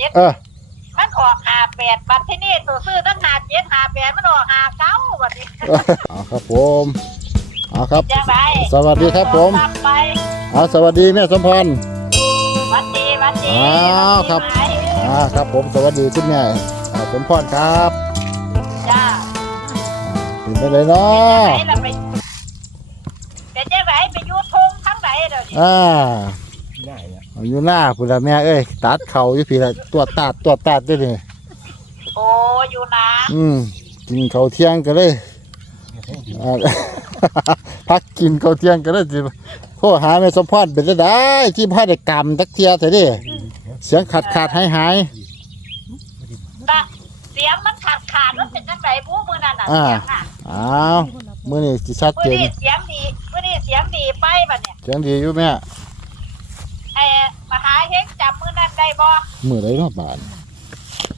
เจ็ดเออมันออกหาแปดบัตรที่นี่ตัวซื้อตั้งหาเจ็ดหาแปดมันออกหาเก้าบัตรนี้เอาครับผมเอาครับจังไรสวัสดีครับผมตามไปเอาสวัสดีแม่สมพรหวัดดีหวัดดีอ้าวครับหวัดดีไหมอ่าครับผมสวัสดีคุณแม่อ่าสมพรครับจ้าถึงไปเลยเนาะเป็นจังไรล่ะไปเป็นจังไรไปอยูทงทั้งไหนเดี๋ยวนี้อ่าได้เนี่ยเอาอยู่หน้าพุ่นละแม่เอ้ยตัดเข่าอยู่พี่ละตัวตาดตัวตาดด้วยนี่โอ้อยู่นะอืมกินข้าวเที่ยงกันเลยอ่า พักกินข้าวเที่ยงกันเลยสิโทรหาแม่สมพรเป็นจะได้ที่พ่อได้กรรมตักเทียเถอะดิเสียงขาดขาดหายหายตะเสียงมันขาดขาดมันเป็นจังไรบู๊มือนั่นน่ะอ่าเสียงน่ะอ้าวมื้อนี้สิชัดมืเจอนนี่เสียงดีมือนี่เสียงดีไปบัดเนี่ยเสียงดีอยู่แม่ไอ้มหาเฮงจำมือนั่นได้บ่มื้อใดเนาะบาด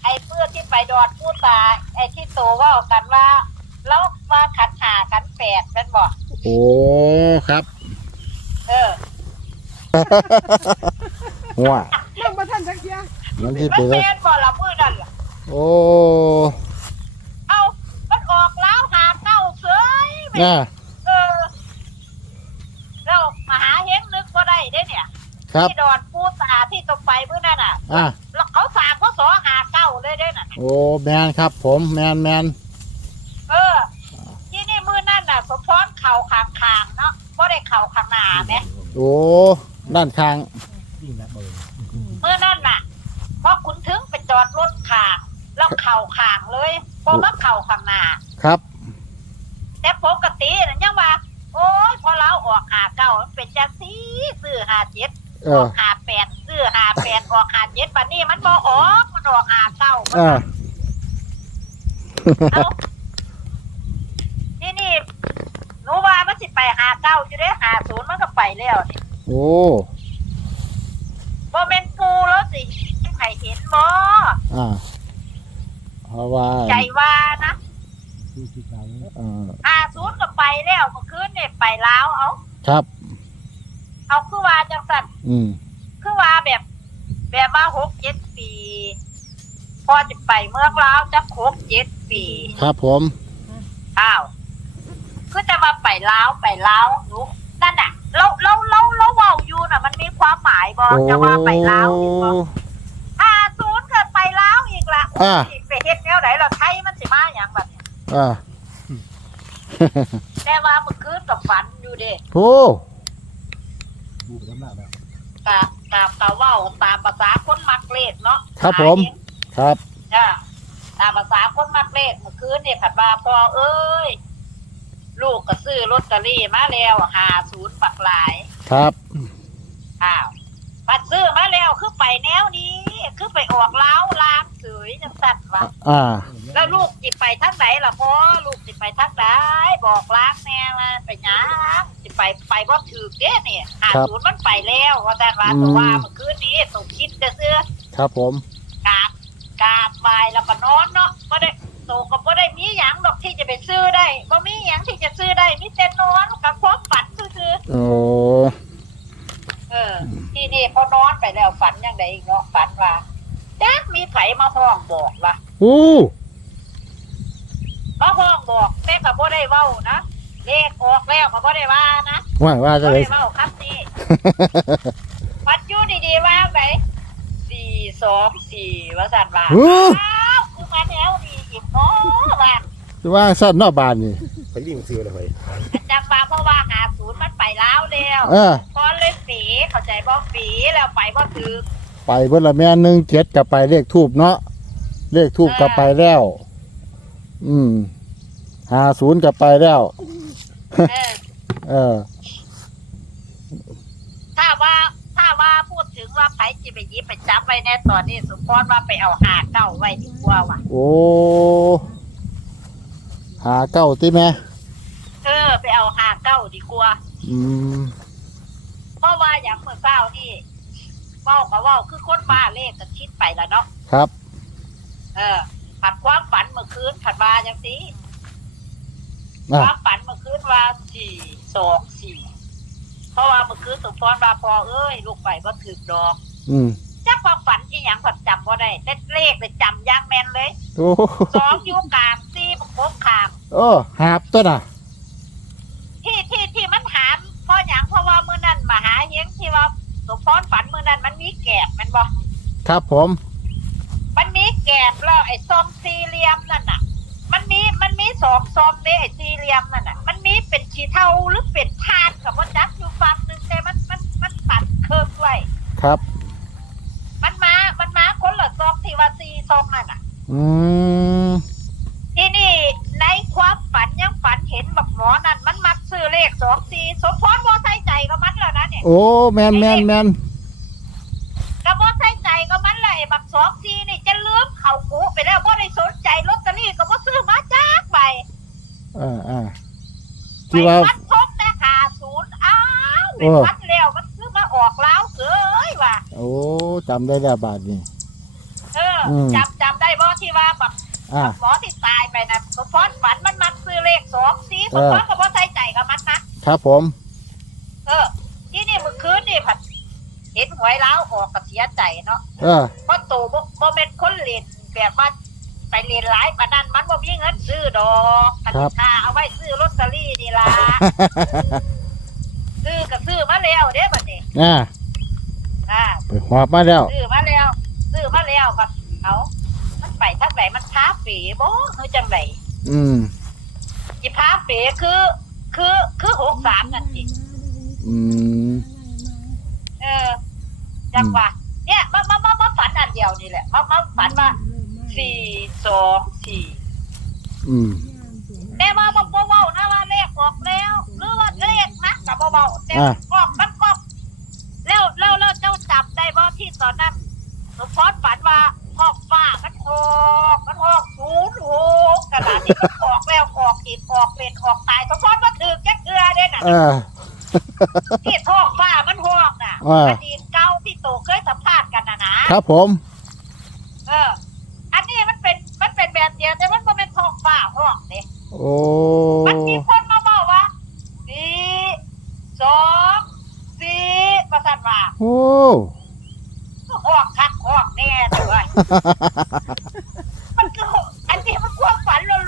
ไอ้เพื่อที่ไปดอดผู้ตายไอ้ที่โตเว่ากันว่าแล้วว่าขันหาขันแปดเป็นบ่โอ้ครับ เออว่านั่งมาท่านจักเทียมันที่มันเป็นเป็นบ่ละมือนั่นล่ะโอ้เอามันออกแล้วหาเก้าเสยแม่ น่ะ เออแล้วมหาเฮงนึกก็ได้เด้เนี่ย ครับ ที่ดอนผู้ตาที่ตรงไปมื้ อนั่นน่ะอะแล้วเขาสามเขาสอหาเก้าเลยเด้น่ะ โอ้แมนครับ ผมแมนแมนเออ ที่นี่มื้อนั่นน่ะ สมพรเข่าขางคางๆเนาะบ่ได้เข่าข้างหน้าแหมโอ้ด้านข้างที่นะเบอร์เมื่อนั่นน่ะเพราะคุณถึงไปจอดรถขางแล้วเข่าขางเลยเพราะว่าเข่าข้างหน้า ครับ แต่ปกตินั่นยังว่า โอ้ยพอเราออกหาเก้ามันเป็นจังสีซื้อหาเจ็ดเออออกหาแปดซื้อหาแปด ออกหาเจ็ดบัดนี้มันบ่ออกมันออกหาเก้าอ่า เอาที่นี่หนูว่ามันสิไปหาเก้าจะได้หาศูนย์มันก็ไปแล้วนี่โอ้บ่เป็นปูแล้วสิใครเห็นบ่อ่าเพราะว่าใจว่านะที่ที่กลางเอ่อหาศูนย์ก็ไปแล้วเมื่อคืนเนี่ยไปลาวเอาครับ เอาคือว่าจังสัน อืม คือว่าแบบ แบบว่าหกเจ็ดปีพอจะไปเมืองลาวจะครบเจ็ดปีครับผม อ้าวคือจะมาไปลาวไปลาวหนูนั่นน่ะเราเราเราเราเว้าอยู่น่ะ มันมีความหมายบอโอ้จะว่าไปลาวอีกบ่ห้าศูนย์เกิดไปลาวอีกละอ่าสิไปเฮ็ดแนวไหนเราไทยมันสิมาอย่างแบบนี้อ่าแต่ว่าเมื่อคืนกับฝันอยู่เด้โอ้ดูไปน้ำหน้าแล้วกะกะกะเว้าตามภาษาคนมักเลขเนาะครับผมครับจ้าตามภาษาคนมักเลขเมื่อคืนเนี่ยผัดว่าพอเอ้ย ลูกก็ซื้อลอตเตอรี่มาแล้วหาศูนย์ปักหลายครับ อ้าว ปัดซื้อมาแล้วคือไปแนวนี้ คือไปออกเล้าวล้างเสยจังสัตว์วะอ่า แล้วลูกจิไปทางไหนล่ะพ่อลูกจิไปทางไหนบอกล้างแน่มาไปหยังจิไปไปบ่ถือเด้เนี่ยหาครับศูนย์มันไปแล้วว่าแต่ว่าอืม ตัวว่าเมื่อคืนนี้ตกคิดจะซื้อครับผม กราบกราบไปแล้วก็นอนเนาะก็ได้โตก็บ่ได้มีหยังดอกที่จะไปซื้อได้บ่มีหยังที่จะซื้อได้มีแต่นอนกับความฝันซื่อโอ้ๆ เออ ที่นี่พอนอนไปแล้วฝันยังไงอีกเนาะฝันว่าจักมีไผมาห้องบอกล่ะอู้มาห้องบอกแต่ก็บ่ได้เว้านะเลขออกแล้วก็บ่ได้ว่านะว่าว่าจะบ่เลยได้เว้าครับนี่ฝันอยู่ดีๆว่าไงสี่สองสี่ว่าสั่นว่าอู้อ้าวคือมาแนวดีอีกเนาะว่าว่าสั้นเนอกบานนี่ไปวิ่งซื้อเลยไปจังว่าเพราะว่าหาศูนย์มัน ไปแล้วแล้วเออ พอเลยฝีเข้าใจบ่ฝีแล้วไปบ่ถือไปเพิ่นละแม่หนึ่งเจ็ดกับไปเลขทูบเนาะเลขทูบกับไปแล้ว อืมหาศูนย์กับไปแล้ว เออ เออ ถ้าว่าถ้าว่าพูดถึงว่าไผจิไปหยิบไปจับไว้แน่ตอนนี้สมพรว่าไปเอาหาเก้าไว้ดีกว่าว่ะโอ้หาเก้าติแม่เออ ไปเอาหาเก้าดีกว่า อืมเพราะว่าอย่างเมื่อเช้านี่เว้าก็เว้าคือคนบ้าเลขก็คิดไปแล้วเนาะครับ เออผัดความฝันเมื่อคืนผัดว่าจังซี่อะ ความฝันเมื่อคืนว่าสี่สองสี่เพราะว่าเมื่อคืนสมพรว่าพอเอ้ยลูกไปบ่ถึกดอกอืมจักความฝันอีหยังผัดจำบ่ได้แต่เลขเลยจำอย่างแม่นเลย โอ้สองอยู่กลางสี่ประกบขางโอ้หาบตัวน่ะ ที่ที่ที่มันหามเพราะอย่างเพราะว่า มื้อนั้นมาหาเฮงที่ว่าสมพรฝันมื้อนั้นมันมีแกบแมันบ่ครับผม มันมีแกบแล้วไอ้ซองสี่เหลี่ยมนั่นน่ะ มันมีมันมีสองซองเด้ไอ้สี่เหลี่ยมนั่นน่ะ มันมีเป็นชีเทาหรือเป็นทานกับว่าจักอยู่ฝั่งหนึงแต่มันมันมันตัดเคิร์ฟไว้ครับ มันมา มันมาคนละซองที่ว่าสี่ซองนั่นน่ะ อืมที่นี่ในความฝันยังฝันเห็นบักหมอนั่นมันมักซื้อเลขสองสี่สมพรบ่ใส่ใจกับมันแล้วนะเนี่ย โอ้แมนแมนแมนก็บ่ใส่ใจกับมันเลยบักสองสี่นี่จะลืมเข่ากูไปแล้วบ่ได้สนใจลอตเตอรี่ก็บ่ซื้อมาจักใบอ่าอ่าไปที่ว่าวัดพบแต่หาศูนย์อ้าวเอเป็นอวัดแล้วมันซื้อมาออกแล้วเอ้ยว่ะโอ้จำได้แล้วบาทนี่เอออมจำจำได้บ่ที่ว่าบักอ่าหมอที่ตายไปนะสมพรฝันมันมักซื้อเลขสองสี่สเอมอพรก็บ่ใส่ใจกับมันนะครับผม เออที่ นี่เมื่อคืนนี่ผัดเห็นหวยล้าวออกก็เสียใจเนาะเออ เพราะตู่บ่บ่เป็นคนเล่นแบบว่าไปเล่นหลายปานนั้นมันบ่มีเงินซื้อดอกกติกาเอาไว้ซื้อลอตเตอรี่นี่ล่ะซื้อก็ซื้อมาแล้วเด้บัดนี้อ่าอ่าไปหอบมาแล้ว ซื้อมาแล้ว ซื้อมาแล้วก็เอามันไปทางไหนมันท้าฝีบ่คือจังไดอืม อีท้าฝีคือ คือคือ63นั่นสิอืม เออจังว่าเนี่ยมามามามาฝันอันเดียวนี่แหละมามาฝันว่าสี่สองสี่อืมแต่ว่าบอกเบาๆนะว่าเลขออกแล้วหรือว่าเลขนะกับเบาๆแต่อ่าออกมันออกแล้วแล้วแล้วเจ้าจับได้บ่ที่ตอนนั้นสมพรฝันว่าห้องฟ้ามันออกมันออกศูนย์หกกระดาษที่มันออกแล้วออกอีกออกเป็นออกตายสมพรมาถือแก๊กเกลือเด้น่ะเออที่ท้องฟ้ามันห้องน่ะ อ่า อดีตเก่าที่โตเคยสัมภาษณ์กันนะนะครับผม เออ อันนี้มันเป็นมันเป็นแบบเดียวแต่มันบ่เป็นท้องฟ้าห้องเด้โอ้มันมีคนมาบอกว่าสี่สองสี่ประสานว่าโอ้ออกคักออกแน่เลยมันคืออันนี้มันความฝันเรา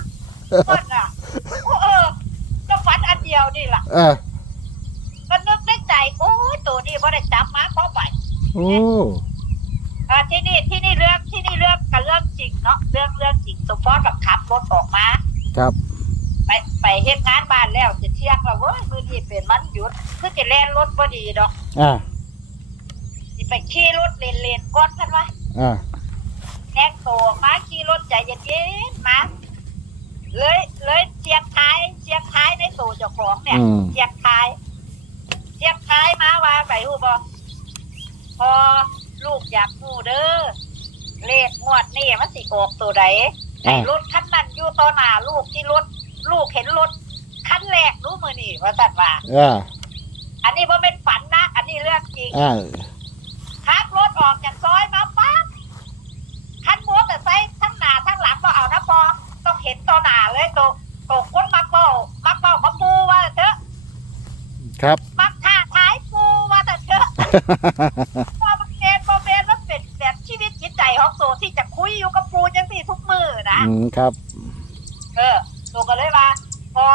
คนอะเออก็ฝันอันเดียวนี่แหละเออก็นึกในใจ โอ้ยตัวนี้ว่าได้จับมาเพราะไปโอ้อ่าที่นี่ที่นี่เรื่องที่นี่เรื่องกับเรื่องจริงเนาะเรื่องเรื่องจริงสมพรกับขับรถออกมาครับ ไปไปเฮ็ดงานบ้านแล้วจะเที่ยงแล้วเว้ยมือนี้เป็นวันหยุดคือจะแล่นรถพอดีดอกอ่าสิไปขี่รถเลนเลนๆก่อนพันวะอ่าแทงตัวมาขี่รถใจเย็นๆมาเลยเลยเสียงท้ายเสียงท้ายในตัวเจ้าของเนี่ยอืมเสียงท้ายเสียงท้ายมาว่าไปหูบอพอลูกอยากหูเด้อเลขงวดนี่มันสิออกตัวใดไอ้อ่ารถคันนั้นอยู่ต่อหน้าลูกที่รถลูกเห็นรถคันแรกรู้มือนี่ว่าสัตว์ว่าอ่าอันนี้ว่าเป็นฝันนะ อันนี้เรื่องจริงอ่าขับรถออกจากซอยมาปั๊บคันมัวแต่ใส่ทั้งหน้าทั้งหลังก็เอานะพอต้องเห็นตัวหน้าเลยตัวตัวคนมักเบ้ามักเบ้ากับปูว่าเถอะครับ มักท่าท้ายปูว่าแต่ เถอะว่ามันเคนบ่เคนมันเป็นแบบชีวิตจิตใจของตัวที่จะคุยอยู่กับปูจังสี่ทุกมือนะอืมครับ เออตัวก็เลยว่า พอ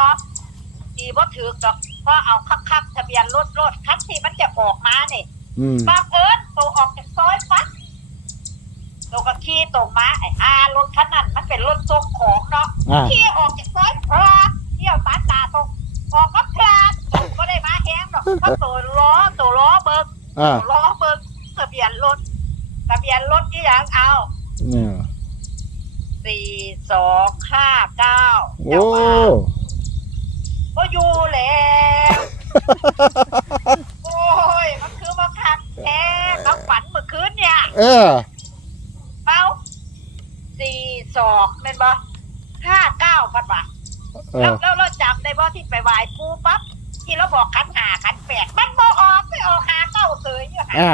ดีว่าถือกับพอเอาคักๆทะเบียนรถรถคันที่มันจะออกมาเนี่ยอืมบังเอิญตัวออกจากซอยปั๊บตัวก็ขี่ตรงมาไอ้อารถคันนั้นมันเป็นรถส่งของเนาะอ่าขี่ออกจากซอยพลาดเที่ยวตาตาตรงออกก็พลาดตัวก็ได้มาแห้งหรอกเพราะตัวล้อตัวล้อเบิก อ่าตัวล้อเบิกทะเบียนรถทะเบียนรถที่ยังเอาเนี่ยสี่สองห้าเก้าโอ้ก็อยู่แล้วโอ้ยมันคือมาคักแท้กับฝันเมื่อคืนเนี่ย เออเป้าสี่สองเป็นบ่ห้าเก้าพันบาทเอแล้วอแล้วเราจำได้บ่ที่ไปไหว้ปูปั๊บ ที่เราบอกขันหาขันแปดมันบ่ออกไม่ออกหาเก้าเสยอยู่หาอ่า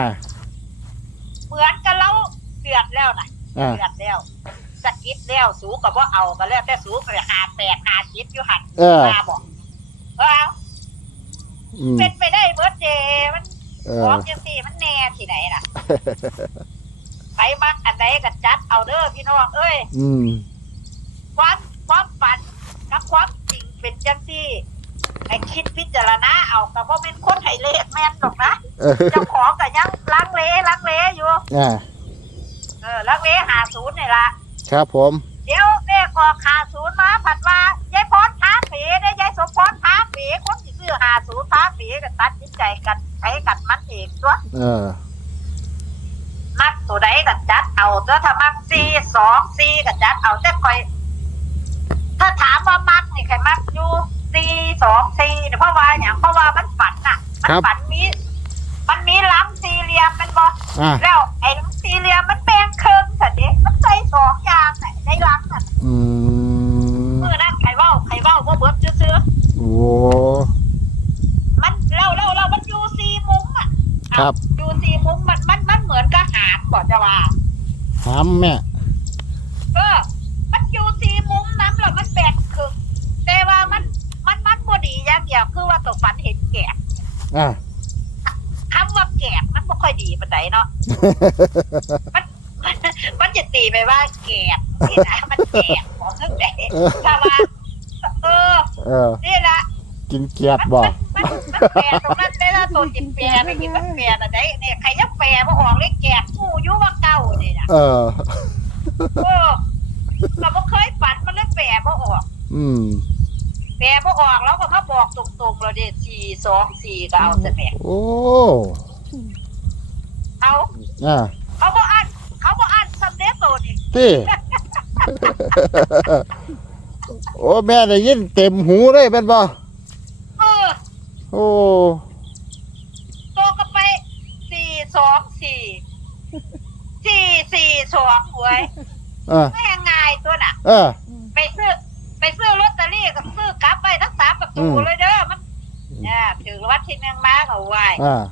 เหมือนกับเราเดือดแล้วนะอ่า เดือดแล้วสกิดแล้วสูกับว่าเอากันแล้วแต่สูไปหาแปดหาสิบอยู่หันเออ มาบอกว่าเอาอืมเป็นไปได้เบิร์ดเดย์มันเอขอ องจังสี่มันแน่ที่ไหนล่ะมักอันใดก็จัดเอาเด้อพี่น้องเอ้ย อืม ความความฝันกับความจริงเป็นจังซี่ ให้คิดพิจารณาเอาแต่ว่าเป็นคนไห้เลขแม่นหรอกนะเออเจ้าของก็ยังลังเลลังเลอยู่อ่าเออลังเลหาศูนย์นี่ละครับผม เดี๋ยวเลขออกหาศูนย์มาผัดว่ายายพรท้าเฝีได้ยายสมพรท้าเฝีคนที่ซื้อหาศูนย์ท้าเฝีก็ตัดสินใจกันใช้กันมันเองตัวเออ มักตัวใดก็จัดเอาตัวถ้ามักสี่สองสี่ก็จัดเอาแต่คอย ถ้าถามว่ามักนี่ใครมักอยู่ สี่สองสี่เนี่ยเพราะว่าอย่างเพราะว่ามันฝันน่ะ มันครับฝันมี มันมีล้ำสี่เหลี่ยมมันบออ่า แล้วไอ้ล้ำสี่เหลี่ยมมันแบ่งครึ่งสันเด็มันใส่สองอย่างน่ะในล้ำน่ะอืม มือนั่นใครเว่าใครเว่าว่าเบิร์ดซื้อโอ้ ๆมันเล่าเล่าเล่ามันอยู่สี่มุมอะครับ อยู่สี่มุมมันมันมันเหมือนกับหามบอกจะว่า ถามแม่ เออ มันอยู่สี่มุมนั้นแล้วมันแบ่งครึ่งแต่ว่ามันมันมันบ่ดีอย่างเดียวคือว่าตัวฝันเห็นแกะ อ่า คำว่าแกะมันไม่ค่อยดีปานใดเนาะ มันมันมันจะตีไปว่าแกะนี่นะมันแกะของทั้งแต่เออถ้าว่าเออเออ นี่ละกินเกียดมันบ่มันมันมันแปลตรงนั้นได้ละตัวจิตแปลอะไรกินมันแปลอะไรเนี่ยใครจะแปลมาออกเลยแกะงูอยุว่าเก่านี่นะเออ เออเราไม่เคยฝันมันเลยแปลมาออก อืม แปลมาออกแล้วก็มาบอกตรงๆเราเด็ดสี่สองสี่ก็เอาแต่แม่โอ้เอาอ่าเขาบอกอันเขาบอกอันสำเร็จตัวนี่ที่โอ้แม่ได้ยินเต็มหูเลยเป็นบ่เออโอ้ตัวก็ไปสี่สองสี่สี่สี่สองหวยเออไม่ยังไงตัวน่ะ เออ ไปซื้อไปซื้อลอตเตอรี่กับซื้อกลับ ตูอืมเลยเด้อมันเนี่ยถือวัดที่หนึ่งมาเขาไหวอ่า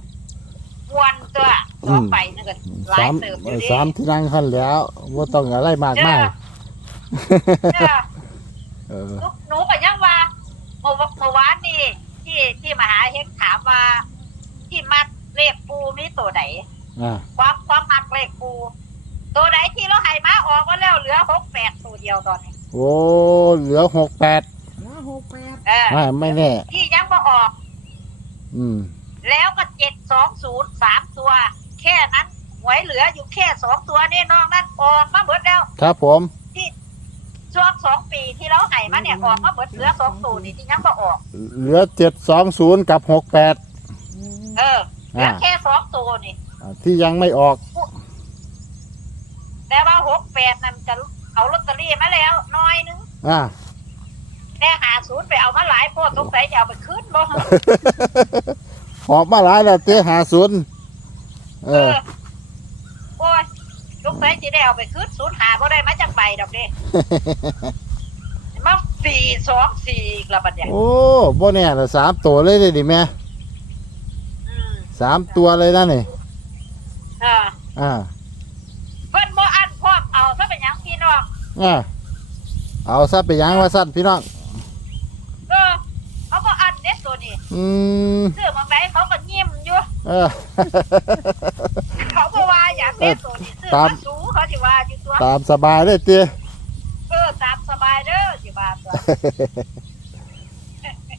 มวนตัวอืตัวมไปนั่นก็หลาสายมเติบอเอยู่อดิสามที่นั่งคันแล้วว่าต้องอะไรมากมายเนี่ยเออ หนูหนูก็ยังว่าเมื่อวเมื่อวานนี่ที่ที่มหาเฮงถามว่า ที่มักเลขปูมีตัวไหนอ่าความความมักเลขปู ตัวไหนที่เราให้มาออกก็แล้วเหลือหกแปดตัวเดียวตอนนี้โอ้เหลือหกแปด หกแปดเออไม่ไม่แน่ ที่ยังบ่ออก อืม แล้วก็เจ็ดสองศูนย์สามตัว แค่นั้นหวยเหลืออยู่แค่สองตัวนี่นอกนั้นออกมาเบิดแล้วครับผม ช่วงสองปีที่เราให้มาเนี่ยออกมาเบิดเหลือสองตัวนี่ที่ยังบ่ออก เหลือเจ็ดสองศูนย์กับหกแปดเออเหลืออ่าแค่สองตัวนี่ที่ยังไม่ออก แต่ว่าหกแปดนั่นจะเอาลอตเตอรี่มาแล้วหน้อยนึง อ่า แต่หาศูนย์ไปเอามาหลายโพดสงสัยจะเอาไปคืนบ่ออกมาหลายแล้วเตี้ยหาศูนย์เอเออ อโอ้ยสงสัยจะได้เอาไปคืนศูนย์หาบ่ได้มาจากใบดอกเด้มาสี่สองสี่อีกและบัดเนี่ยโอ้บ่แน่ละสามตัวเลยเลยดิแม่อืมสามตัวเลยนะนี่เอออ่าเพิ่นบ่อันพร้อมเอาซะเป็นหยังพี่น้อง อ่าเอาซะไปยังว่าสั้นพี่น้อง เออเขาบ่อันเด็ดตัวนี้ อืมซื้อมาไหนเขาก็ยิ้มอยู่เออ เขาบ่ว่าอย่างเด็ดตัวนี้ซื้อตาม มาสูเขาสิว่าอยู่ตัวตามสบายเลยเตี้ย เออตามสบายเด้อสิว่าตัว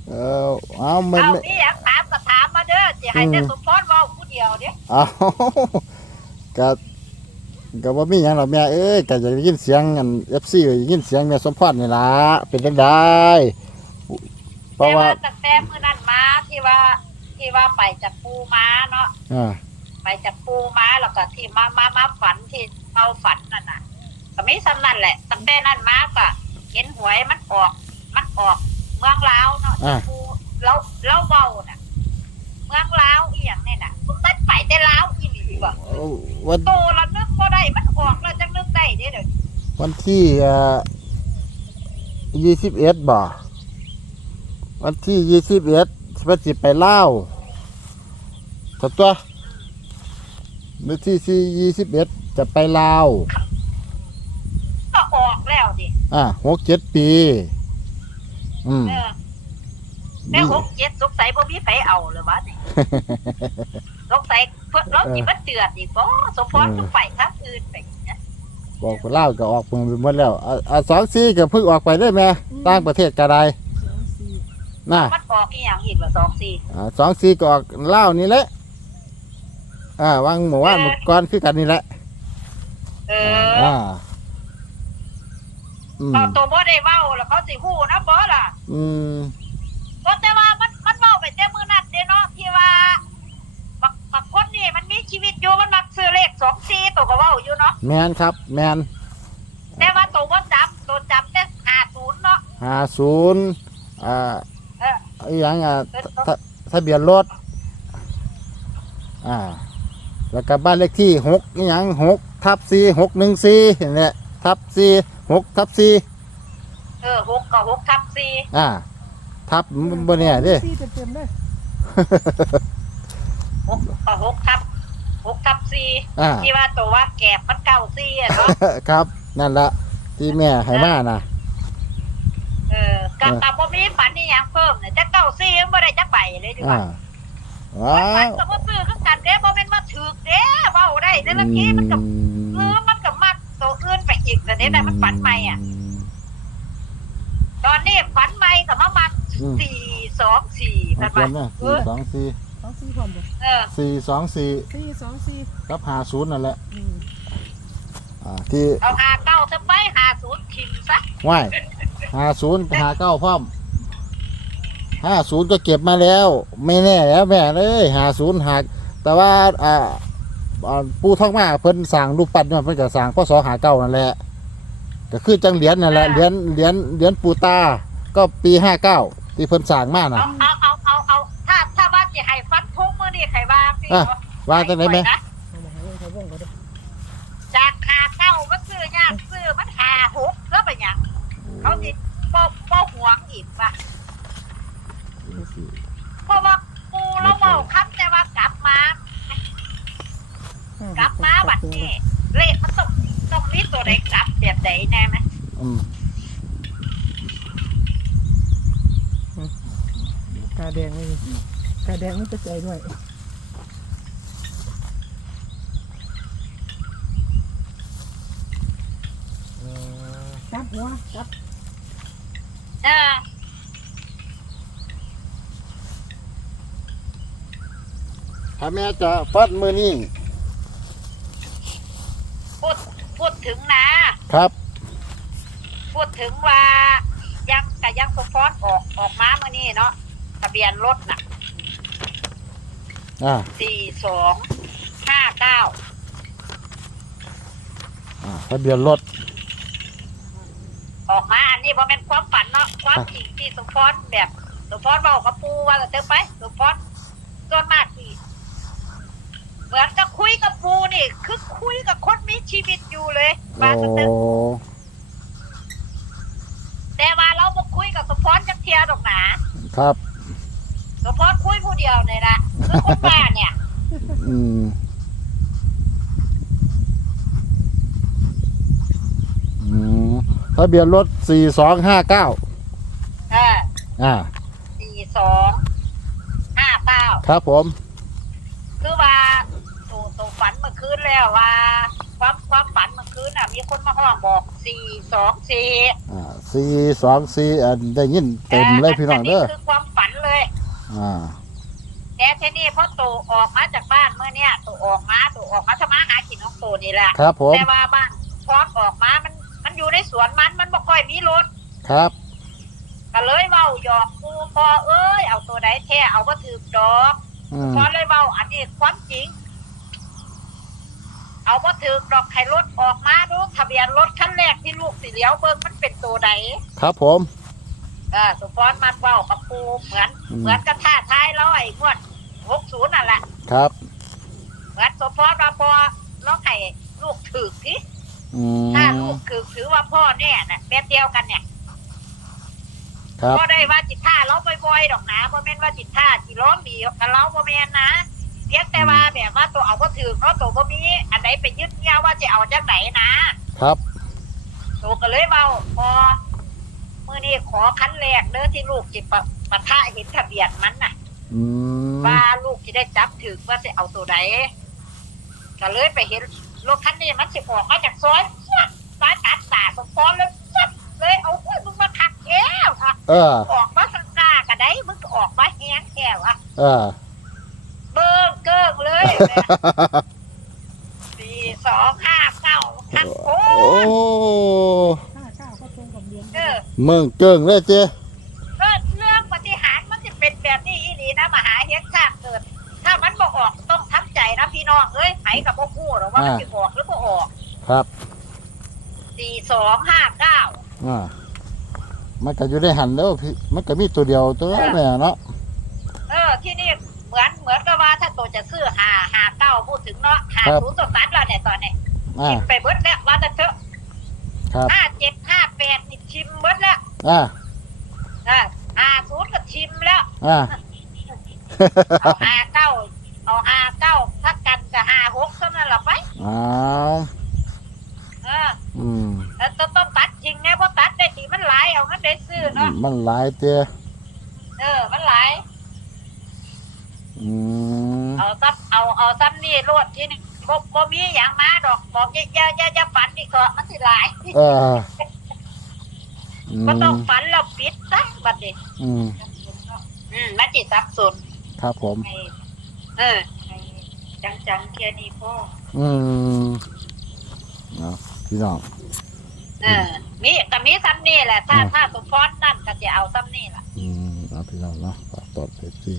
เออเอาไม่เอาไม่นี่อยากถามก็ถามมาเด้อสิให้แต่สมพรเว้าผู้เดียวเด้เอาก็ก็บ่มีหยังหรอกแม่เอ้ยก็จะได้ยินเสียงอัน FC ได้ยินเสียงแม่สมพรนี่ล่ะเป็นจังได เพราะแต่ว่า ว่าตั้งแต่มื้อนั้นมาที่ว่าที่ว่าไปจากปูม้าเนาะอ่า ไปจากปูม้าแล้วก็ที่มามามาฝันที่เอาฝันนั่นน่ะก็มีสำนั่นแหละตั้งแต่นั้นมาก็เห็นหวยมันออก มันออกเมืองลาวเนาะอ่า ปูเราเราเบาน่ะ เมืองลาวอีหยังเนี่ยน่ะมันไปแต่ลาวอีหลีว่ะวันโตแล้วนึกบ่ได้มันออกแล้วจังนึกได้เด้เด้อวันที่เอ่อยี่สิบเอ็ดบ่ วันที่ยี่สิบเอ็ดวันสิไปเล่าวสัตัววันที่สี่ยี่สิบเอ็ดจะไปลาวก็ออกแล้วดิอ่าหกเจ็ดปี อืม เออแต่หกเจ็ดสงสัยบ่มีไผเอาเลยวะนี่ สงสัยเพิ่นเราสิมาเตือนอีกบ่สมพรต้องไปทางอื่นไปนะบอกว่าเล่าวก็ออกเมืองไปหมดแล้วอ่าอ่าสองสี่ก็เพิ่งออกไปได้ไหมต่างประเทศก็ได้สองสี่ น่ะมันออกอีหยังอีกละสองสี่อ่าสองสี่ก็ออกเล่าวนี่แหละอ่าวางหมู่ว่านหมู่ก้อนคือกันนี่แหละเอออ่าอืมเอาตัวบ่ได้เว้าแล้วเขาสิฮู้นะบ่ล่ะอืมก็แต่ว่ามันมันเว้าไปแต่มื้อนั้นเด้เนาะที่ว่าบักบักคนนี่มันมีชีวิตอยู่มันมักซื้อเลข24ตัวก็เว้าอยู่เนาะแมนครับ แมนแต่ว่าตัวบ่จำตัวจำแต่50เนาะห้าศูนย์อ่าเอออหย่างอะเออทะทะเบียนรถ อ่า แล้วก็บ้านเลขที่หกอหย่างหกทับสี่หกหนึ่งสี่เนี่ยทับสี่หกทับสี่เออ6กับ6ทับ4อ่า ทับบนเนี่ยเดิสี่เต็มๆเลย6กับ6ทับ6ทับ4อ่า ที่ว่าตัวว่าแกบมันเก่าซี่อะเนาะ ครับ นั่นละที่แม่ให้มานะเออ กับเออกับบ่มีฝันนี่ยังเพิ่มเนี่ยแต่เก่าซี่ยังบ่ได้จักใบเลยดีกอ่าว่าว้าฝันวก็บ่ซื้อคือกันเด้บ่แม่นว่าถูกเด้เว้าได้แต่ละทีมันก็เออมันก็มักตัวอื่นไปอีกแต่เด้แต่มันฝันใหม่อะ ตอนนี้ฝันใหม่ก็มามักอืมสี่สองสี่เอาฝันคว่านนะเอสี่อสองสี่สองสี่พร้อมบ่เออ สี่สองสี่สี่สองสี่กับหาศูนย์นั่นแหละอืมอ่าที่เอาหาเก้าซะไปหาศูนย์ทิมซะว่าย หาศูนย์หาเก้าพร้อมห้าศูนย์ก็เก็บมาแล้ว ไม่แน่แล้วแม่เลยหาศูนย์หักแต่ว่าอ่าอ่าปูท่องมาเพิ่นสั่งรูปปั้นเนี่ยเพิ่นก็สั่งพ่อสอหาเก้านั่นแหละก็คือจังเหรียญนั่นแหละเหรียญเหรียญเหรียญปูตา ก็ปีห้าเก้าที่เพิ่นสั่งมาน่ะเอาเอาเอาเอาเอาถ้าถ้าว่าสิให้ฟันทุกมื้อนี้ใครว่าพี่อะว่าจังไหนไหม นะ เอามาให้เขาวงก็ได้ จากหาเก้ามันซื้อยากซื้อมันหาหกแล้วไปหยังเขาสิบ่บ่หวงอีกว่ะเพราะว่าปูเราเว้าคำแต่ว่ากลับมา กลับมาบัดนี้เลขมันต้องต้องมีตัวใดกลับแบบใดแน่ไหม อืม กาแดงเลยกาแดงมันจะใจ ด้วย จับหัวจับเออถ้าแม่จะฟัดมือนี่พูดพูดถึงนะ ครับ พูดถึงว่ายังกับยังสะพอนออกออกมาเมื่อนี้เนาะทะเบียนรถน่ะ อ่าสี่สองห้าเก้าอ่าทะเบียนรถ ออกมาอันนี้บ่เป็นความฝันเนาะความจริงที่สมพรแบบสมพรบอกกับปูว่าเธอไปสมพรส่วนมากที่เหมือนกับคุยกับปูนี่ คือคุยกับคนมีชีวิตอยู่เลยโอ้ว่าจะเถอะแต่ว่าเราบ่คุยกับสมพรจักเทียดอกหนา ครับ สมพรคุยผู้เดียวเลยนะ คือคนบ้าเนี่ยอืมอืมทะเบียนรถสี่สองห้าเก้าเอออ่า สี่สองห้าเก้าครับผม คือว่าตูตูฝันเมื่อคืนแล้วว่า ความความฝันเมื่อคืนน่ะ มีคนมาห้องบอกสี่สองสี่อ่าสี่สองสี่อันได้ยินเต็มเลยพี่น้องเด้อ คือความฝันเลย อ่า แต่ทีนี้พอตูออกมาจากบ้านเมื่อเนี้ยตูออกมาตูออกมาทำมาหากินของตูนี่แหละครับผม แต่ว่าบ้านพอออกมามันมันอยู่ในสวนมันมันบ่ค่อยมีรถครับ ก็เลยเว้าหยอกกูพอเอ้ยเอาตัวใดแท้เอาบ่ถือดอกอืม พอเลยเว้าอันนี้ความจริง เอาบ่ถือดอกให้รถออกมาดูทะเบียนรถคันแรกที่ลูกสิเลี้ยวเบิ่งมันเป็นตัวใดครับผม เออสุพรมันเว้ากับปูเหมือน อืม เหมือนกับท่าท้ายแล้วไอ้งวด 60นั่นแหละครับ เหมือนสุพรว่าพอลองให้ลูกถือสิอืถ้ามลูกถือถือว่าพ่อแน่น่ะแบบเดียวกันเนี่ยครับ ก็ได้ว่าจิตท่าเราบ่อยๆดอกนะบ่แม่นว่าจิตท่าสิร้องดีกับเราบ่แม่นนะเพียงแต่ว่าแบบว่าตัวเอาบ่ถือเนาะตัวบ่มีอันใดไปยึดเนี่ยว่าจะเอาจังไหนนะ ครับ ตัวก็เลยเว้าพอมื้อนี้ขอคันแรกเด้อที่ลูกสิปะปะทะเห็นทะเบียนมันน่ะ อืม ว่าลูกจะได้จับถึกว่าจะเอาตัวไหนก็เลยไปเห็นรถคันนี้มันสิออกมาจากซอยซัดสายตัดตาสมพรเลยซัดเลยเอาอุ้ยมึงมาขักแก้วอะเออ ออกมาสังกากันได้มึงก็ออกมาแห้งแก้วอะเออ เบิ้งเกิ้งเลยสี่สองห้าเก้าขักโอ้โอ้ ห้าเก้าก็ตรงกับเดือนเออ เมืองเกิงเลยเจ้ พี่น้องเอ้ยไผกับพวกกู้หรอกว่ามันจะออกหรือบ่ออกครับ สี่สองห้าเก้าอ่ามันก็อยู่ในหันแล้วพี่มันก็มีตัวเดียวตัวแม่เนาะเออ ที่นี่เหมือนเหมือนกับว่าถ้าตัวจะซื้อหาหาเก้าพูดถึงเนาะหาศูนย์ตัวตัดแล้วเนี่ยตอนเนี้ยอ่าชิมไปเบิดแล้วว่าแต่เถอะครับ ห้าเจ็ดห้าแปดนี่ชิมเบิดแล้วอ่าอ่าห้าศูนย์ก็ชิมแล้วอ่า เอาห้าเก้า เอาห้าเก้าถ้ากันก็ห้าหกเท่านั้นละไปอ้าวเอออืมแล้วต้องต้องตัดจริงไงเพราะตัดได้ดีมันหลายเอามันได้ซื้อเนาะมันหลายเจ้เออ มันหลายอืมเอาซับเอาเอาซ้ำนี่รวดที่นี่บ่บ่มีอย่างมาดอกบอกอย่าอย่าอย่าอย่าฝันอีกเถอะมันสิหลายเอออืก็ต้องมฝันแล้วปิดซะบัดนี้อืมอืมมันสิสับสนครับผม ให้ เออให้จังๆแค่นี้พ่ออืมเอาพี่น้อง เออมีก็มีซ้ำนี่แหละ ถ้าอืมถ้าสมพรนั่นก็จะเอาซ้ำนี่ล่ะ อืมเอาพี่น้องเนาะฝากตอบเพจที่